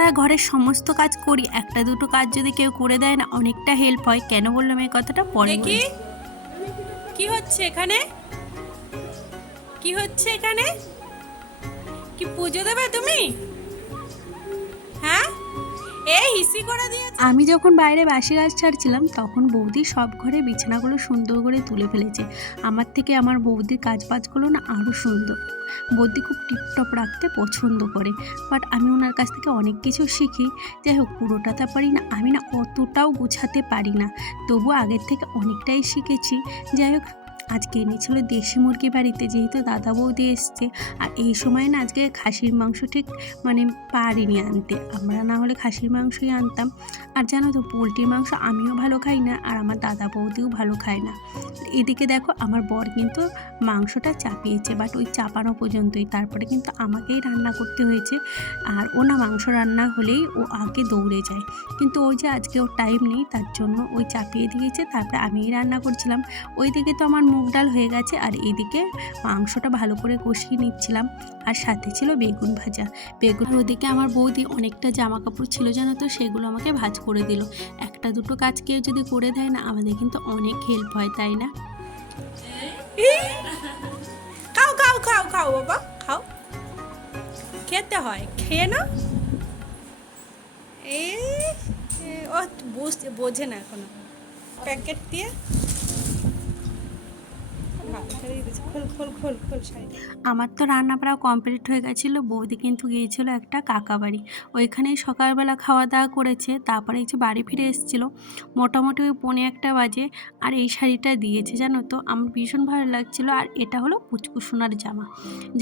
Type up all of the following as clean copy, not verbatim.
সারা ঘরের সমস্ত কাজ করি, একটা দুটো কাজ যদি কেউ করে দেয় না অনেকটা হেল্প হয়। কেন বললাম এই কথাটা পরে দেখি কি হচ্ছে এখানে, কি হচ্ছে এখানে? কি পুজো দেবে তুমি? হ্যাঁ, এই হিসি করে দিয়েছে। আমি যখন বাইরে বাসি গাছ ছাড়ছিলাম তখন বৌদি সব ঘরে বিছানাগুলো সুন্দর করে তুলে ফেলেছে। আমার থেকে আমার বৌদির কাজ বাজগুলো না আরও সুন্দর। বৌদি খুব টিপটপ রাখতে পছন্দ করে, বাট আমি ওনার কাছ থেকে অনেক কিছু শিখি। যাই হোক, পুরোটা তা পারি না, আমি না অতটাও গুছাতে পারি না, তবু আগের থেকে অনেকটাই শিখেছি। যাই হোক, আজকে এনেছিল দেশি মুরগি বাড়িতে, যেহেতু দাদা বৌদি এসছে। আর এই সময় না আজকে খাসির মাংস ঠিক মানে পারিনি আনতে, আমরা না হলে খাসির মাংসই আনতাম। আর জানো তো, পোলট্রির মাংস আমিও ভালো খাই না, আর আমার দাদা বৌদিও ভালো খায় না। এদিকে দেখো, আমার বর কিন্তু মাংসটা চাপিয়েছে, বাট ওই চাপানো পর্যন্তই, তারপরে কিন্তু আমাকেই রান্না করতে হয়েছে। আর ও না মাংস রান্না হলেই ও আগে দৌড়ে যায়, কিন্তু ওই যে আজকে ওর টাইম নেই, তার জন্য ওই চাপিয়ে দিয়েছে, তারপরে আমিই রান্না করছিলাম। ওইদিকে তো আমার মুগ ডাল হয়ে গেছে, আর এদিকে মাংসটা ভালো করে কষিয়ে নিচ্ছিলাম, আর সাথে ছিল বেগুন ভাজা। বেগুন, ওদিকে আমার বৌদি অনেকটা জামা কাপড় ছিল জানো তো, সেগুলো আমাকে ভাঁজ করে দিল। একটা দুটো কাজ কেউ যদি করে দেয় না, আমাদের কিন্তু অনেক হেল্প হয়, তাই না? খাও খাও খাও খাও বাবা, খাও, খেতে হয়, খেয়ে না। এই ও বুঝতে বোঝে না এখনো। প্যাকেট দিয়ে খোল খোল খোল খোল শাড়ি। আমার তো রান্না প্রায় কমপ্লিট হয়ে গেছিলো। বৌদি কিন্তু গিয়েছিল একটা কাকা বাড়ি, ওইখানেই সকালবেলা খাওয়া দাওয়া করেছে। তারপরে এই যে বাড়ি ফিরে এসেছিলো মোটামুটি ওই 1:45 বাজে। আর এই শাড়িটা দিয়েছে জানো তো, আমার ভীষণ ভালো লাগছিলো। আর এটা হলো পুচকুসোনার জামা,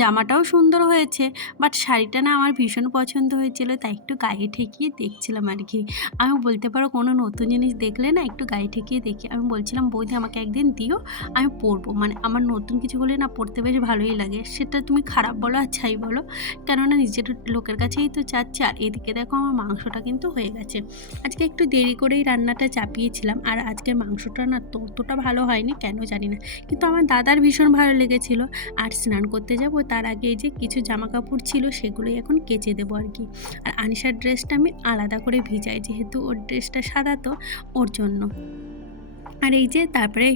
জামাটাও সুন্দর হয়েছে, বাট শাড়িটা না আমার ভীষণ পছন্দ হয়েছিল, তাই একটু গায়ে ঠেকিয়ে দেখছিলাম আর কি। আমি বলতে পারো, কোনো নতুন জিনিস দেখলে না একটু গায়ে ঠেকিয়ে দেখি। আমি বলছিলাম বৌদি আমাকে একদিন দিও, আমি পরবো, মানে আমার নতুন কিছু হলে না পরতে বেশ ভালোই লাগে, সেটা তুমি খারাপ বলো আর ছাই বলো, কেননা নিজের লোকের কাছেই তো চাচ্ছে। আর এদিকে দেখো, আমার মাংসটা কিন্তু হয়ে গেছে। আজকে একটু দেরি করেই রান্নাটা চাপিয়েছিলাম, আর আজকের মাংসটা না ততটা ভালো হয়নি, কেন জানি না, কিন্তু আমার দাদার ভীষণ ভালো লেগেছিল। আর স্নান করতে যাব তার আগে এই যে কিছু জামা কাপড় ছিল, সেগুলোই এখন কেচে দেবো আর কি। আর আনিশার ড্রেসটা আমি আলাদা করে ভিজাই, যেহেতু ওর ড্রেসটা সাদা, তো ওর জন্য। আর এই যে তারপরে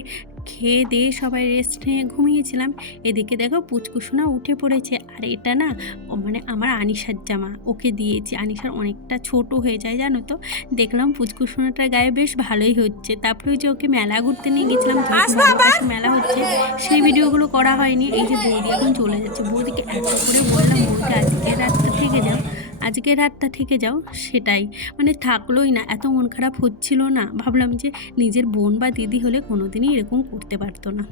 খেয়ে দিয়ে সবাই রেস্ট নিয়ে ঘুমিয়েছিলাম। এদিকে দেখো পুচকুসোনা উঠে পড়েছে, আর এটা না মানে আমার আনিশার জামা, ওকে দিয়েছি। আনিশার অনেকটা ছোট হয়ে যায় জানো তো। দেখলাম পুচকুসোনাটার গায়ে বেশ ভালোই হচ্ছে। তারপরে ওই যে ওকে মেলা ঘুরতে নিয়ে গেছিলাম, যেহেতু বাড়ির পাশে মেলা হচ্ছে, সেই ভিডিওগুলো করা হয়নি। এই যে বৌদি এখন চলে যাচ্ছে, বৌদিকে এত করে বললাম বৌদি আজকে রাতটা থেকে যাও, আজকে রাতটা থেকে যাও, সেটাই মানে থাকলোই না। এত মন খারাপ হচ্ছিল না, ভাবলাম যে নিজের বোন বা দিদি হলে কোনোদিনই এরকম করতে পারতো না।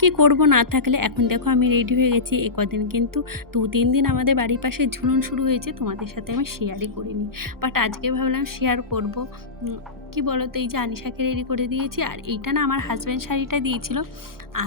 কি করব না থাকলে। এখন দেখো আমি রেডি হয়ে গেছি। এ কদিন কিন্তু 2-3 দিন আমাদের বাড়ির পাশে ঝুলন শুরু হয়েছে, তোমাদের সাথে আমি শেয়ারই করিনি, বাট আজকে ভাবলাম শেয়ার করব। কি বলো তো, এই যে আনিশাকে রেডি করে দিয়েছি, আর এইটা না আমার হাজব্যান্ড শাড়িটা দিয়েছিল,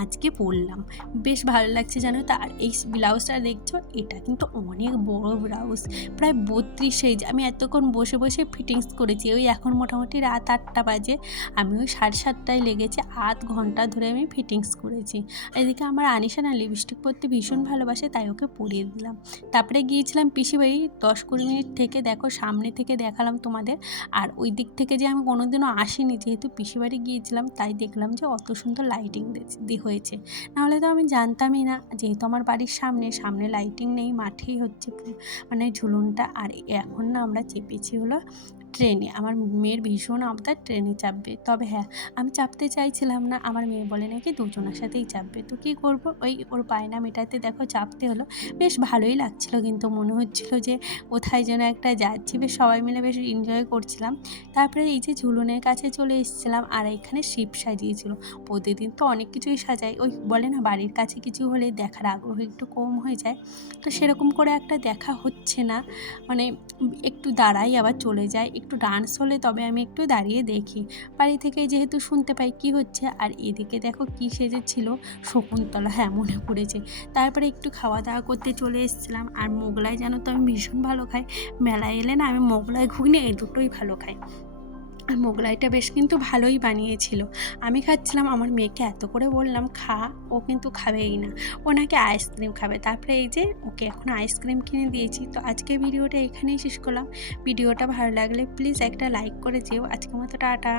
আজকে পরলাম, বেশ ভালো লাগছে জানো তো। আর এই ব্লাউজটা দেখছো, এটা কিন্তু অনেক বড় ব্লাউজ, প্রায় 32 সাইজ। আমি এতক্ষণ বসে বসে ফিটিংস করেছি, ওই এখন মোটামুটি রাত 8টা বাজে, আমি ওই 7:30টায় লেগেছে, আধ ঘন্টা ধরে আমি ফিটিংস করেছি। এদিকে আমার আনিশা না লিপস্টিক পরতে ভীষণ ভালোবাসে, তাই ওকে পরিয়ে দিলাম। তারপরে গিয়েছিলাম পিসি বাড়ি, 10-20 মিনিট থেকে দেখো সামনে থেকে দেখালাম তোমাদের। আর ওই দিক থেকে যে আমি কোনোদিনও আসিনি, যেহেতু পিসি বাড়ি গিয়েছিলাম, তাই দেখলাম যে অত সুন্দর লাইটিং হয়েছে, নাহলে তো আমি জানতামই না। যেহেতু আমার বাড়ির সামনে লাইটিং নেই, মাঠেই হচ্ছে মানে ঝুলনটা। আর এখন না আমরা চেপেছি হলো ট্রেনে। আমার মেয়ের ভীষণ আবদার ট্রেনে চাপবে, তবে হ্যাঁ, আমি চাপতে চাইছিলাম না, আমার মেয়ে বলে নাকি দুজনের সাথেই চাপবে, তো কী করব, ওই ওর বায়না মেটাতে দেখো চাপতে হলো। বেশ ভালোই লাগছিল, কিন্তু মনে হচ্ছিলো যে কোথায় যেন একটা যাচ্ছি, বেশ সবাই মিলে বেশ এনজয় করছিলাম। তারপরে এই যে ঝুলনের কাছে চলে এসেছিলাম, আর এখানে শিপ সাজিয়েছিল। প্রতিদিন তো অনেক কিছুই সাজাই, ওই বলে না বাড়ির কাছে কিছু হলে দেখার আগ্রহ একটু কম হয়ে যায়, তো সেরকম করে একটা দেখা হচ্ছে না, মানে একটু দাঁড়াই আবার চলে যায়। একটু ডান্স হলে তবে আমি একটু দাঁড়িয়ে দেখি, বাড়ি থেকে যেহেতু শুনতে পাই কি হচ্ছে। আর এদিকে দেখো কি সেজেছিল, শকুন্তলা, হ্যাঁ মনে পড়েছে। তারপরে একটু খাওয়া দাওয়া করতে চলে এসেছিলাম। আর মোগলাই জানো তো আমি ভীষণ ভালো খাই, মেলায় এলে না আমি মোগলাই ঘুগনি এই দুটোই ভালো খাই। আর মোগলাইটা বেশ কিন্তু ভালোই বানিয়েছিল। আমি খাচ্ছিলাম, আমার মেয়েকে এত করে বললাম খা, ও কিন্তু খাবেই না, ও নাকি আইসক্রিম খাবে। তারপরে এই যে ওকে এখন আইসক্রিম কিনে দিয়েছি। তো আজকে ভিডিওটা এখানেই শেষ করলাম। ভিডিওটা ভালো লাগলে প্লিজ একটা লাইক করে যেও। আজকের মতো টাটা।